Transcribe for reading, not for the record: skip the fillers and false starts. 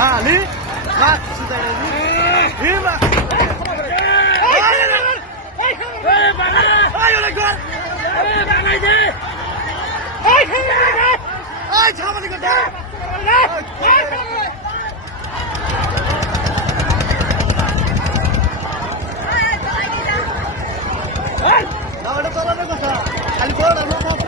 খালি মাছ সুদাই রে মা এই ওরে গর এই বানাই দে এই ছামানি করতে এই না ওটা চলার কথা খালি বড়